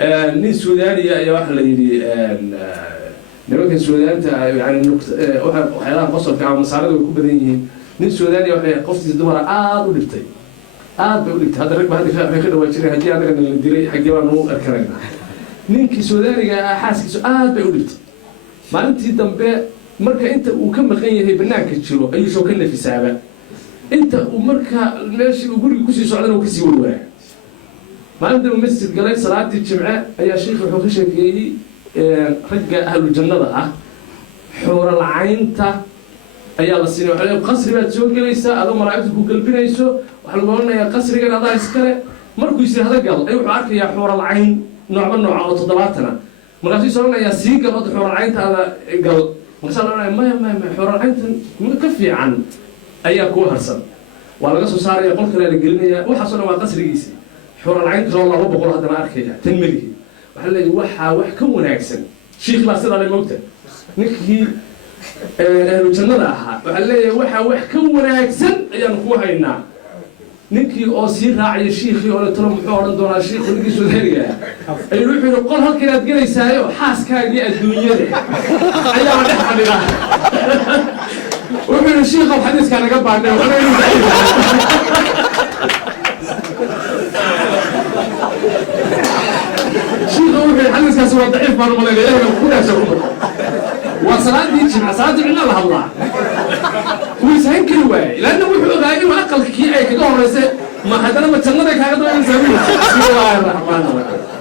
nin Suudaaniya ayaa waxa la yiri nimanka Suudaanta yani waxyaalaha qosolka ama masaarada ku badan yihiin nin Suudaaniya waxay qoftiisa dumar aad u dhibtay hadda rag baa hadda ka dhawaa jiray haddii anaga la dilay xaggee baan ugu arkanayna ninkii Suudaaniga xaaskiisu aad bay u dhibtay maalintii dambe marka inta uu ka maqan yahay banaanka jiro ayuu soo ka nafisaaba inta uu marka meeshii uu guriga ku sii socdana uu ka sii warwaraa maalinta uu masjid galay salaadii jimce ayaa sheekhu wuxuu ka sheekeeyay ragga ahlu jannada ah xuura lacaynta ayaa la siinay waxa qasri baad soo galaysaa adoo malaa'iktu ku galbinayso waxa lagu oranayaa qasrigan adaa iskale markuu is yiraahdo gal ay wuxuu arkayaa xuura lacayn nooc oo 7 markaasuu soconayaa sii gal oo xuura lacaynta ada gal markaasuu oranaya ma xuura lacayntan ka fiican ayaa ku harsan waa laga soo saaraya qol kale la gelinayaa waxa soo waa qasrigiisa xuura lacaynta oo 200 hadana arkaya tan milki waxa la yiraahdaa wax ka wanaagsan sheekh la sida la moogta ninkii ahlu jannada ahaa waxa la yiraahdaa wax ka wanaagsan ayaan ku haynaa ninkii oo sii raacay sheekhi oo talo muxuu oran doonaa sheekhu ninkii Suudaaniga ay wuxuu qol halkii aad galaysaayo xaaskaagii adduunyada ayaa dhex fadhida wuxuu sheekhu xadiiska naga baanay sheekhu wuxuu xadiiskaas waa daciif baan u leeyahay ku dhaashay وصلاتي جمع صلاتي عنا الله الله ويسهل كل واحد لأنه وحده غايب وأقل كي أي كده ورسه ما هذا لما تجنده كهذا إنسان بسم الله الرحمن الرحيم